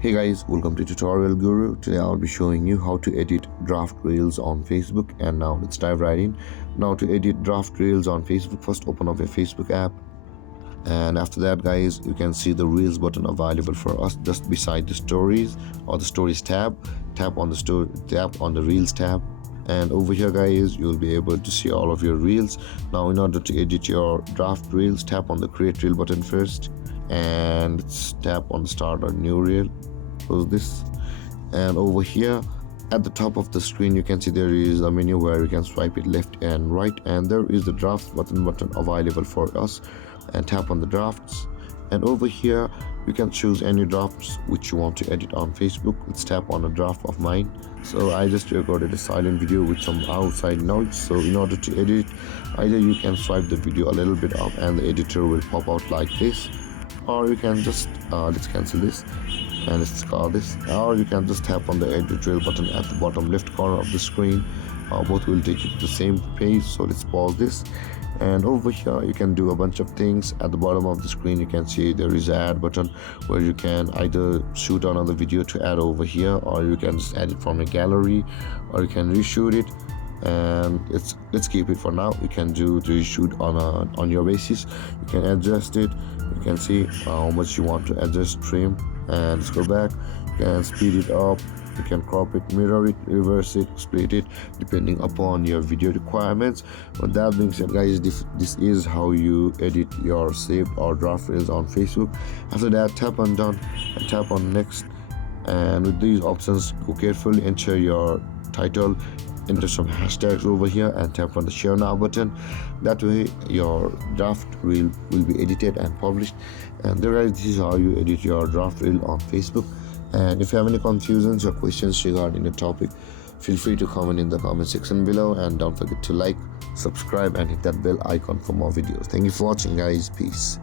Hey guys, welcome to Tutorial Guru. Today I'll be showing you how to edit draft reels on Facebook. And now let's dive right in. Now to edit draft reels on Facebook, first open up your Facebook app. And after that guys, you can see the reels button available for us just beside the stories or the stories tab. Tap on the reels tab. And over here guys, you'll be able to see all of your reels. Now in order to edit your draft reels, tap on the create reel button first and tap on the start a new reel. Close this, and over here at the top of the screen you can see there is a menu where you can swipe it left and right, and there is the draft button available for us, and tap on the drafts. And over here you can choose any drafts which you want to edit on Facebook. Let's tap on a draft of mine. So I just recorded a silent video with some outside noise. So in order to edit, either you can swipe the video a little bit up and the editor will pop out like this, or you can just let's cancel this and let's call this, or you can just tap on the edit reel button at the bottom left corner of the screen. Both will take you to the same page. So let's pause this, and over here you can do a bunch of things. At the bottom of the screen you can see there is an add button where you can either shoot another video to add over here, or you can just add it from a gallery, or you can reshoot it. And let's keep it for now. You can do the reshoot on your basis. You can adjust it. You can see how much you want to adjust, trim, and let's go back. You can speed it up, you can crop it, mirror it, reverse it, split it, depending upon your video requirements. With that being said guys, this is how you edit your saved or draft reels on Facebook. After that, tap on done and tap on next, and with these options go carefully, enter your title, enter some hashtags over here, and tap on the share now button. That way your draft reel will be edited and published. And there guys, this is how you edit your draft reel on Facebook. And if you have any confusions or questions regarding the topic, feel free to comment in the comment section below, and don't forget to like, subscribe, and hit that bell icon for more videos. Thank you for watching guys. Peace.